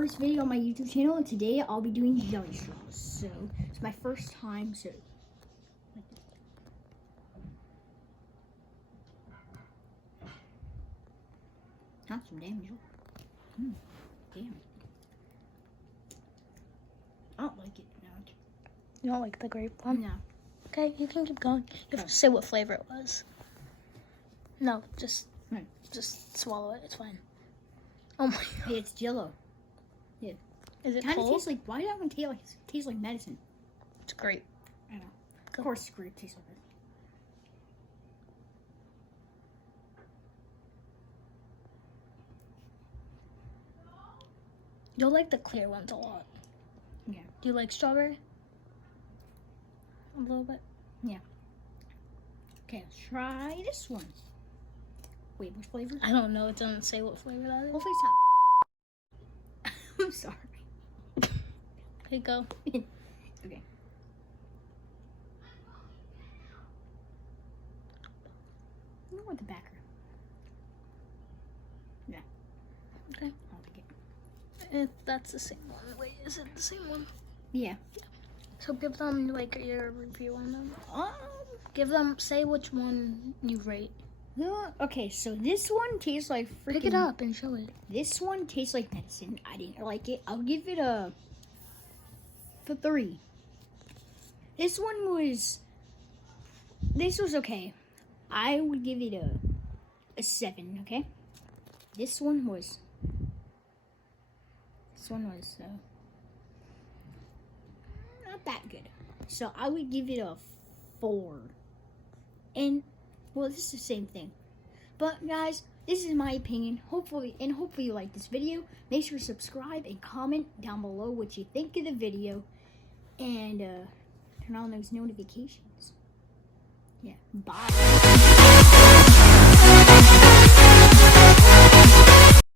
first video on my YouTube channel, and today I'll be doing jelly straws. So it's my first time. So not some damage. Damn. I don't like it. No. You don't like the grape one? No. Okay, you can keep going. You have to say what flavor it was. No, just swallow it. It's fine. Oh my god. Hey, it's Jello. Yeah. Is it Kind of cold? tastes like. Why does it taste like medicine? It's great. I don't know. Of course, grape tastes like it. You'll like the clear ones a lot. Yeah. Do you like strawberry? A little bit. Yeah. Okay, let's try this one. Wait, which flavor? I don't know. It doesn't say what flavor that is. Hopefully it's not. I'm sorry. Here you go. Okay. You know what the backer? Yeah. Okay. I'll take it. If that's the same one. Wait, is it the same one? Yeah. So give them like your review on them. Give them. Say which one you rate. Okay, so this one tastes like freaking. Pick it up and show it. This one tastes like medicine. I didn't like it. I'll give it a 3. This was okay. I would give it a 7. Okay. This one was not that good. So I would give it a 4. And well, this is the same thing. But guys, this is my opinion. Hopefully you like this video. Make sure to subscribe and comment down below what you think of the video. And turn on those notifications. Yeah. Bye.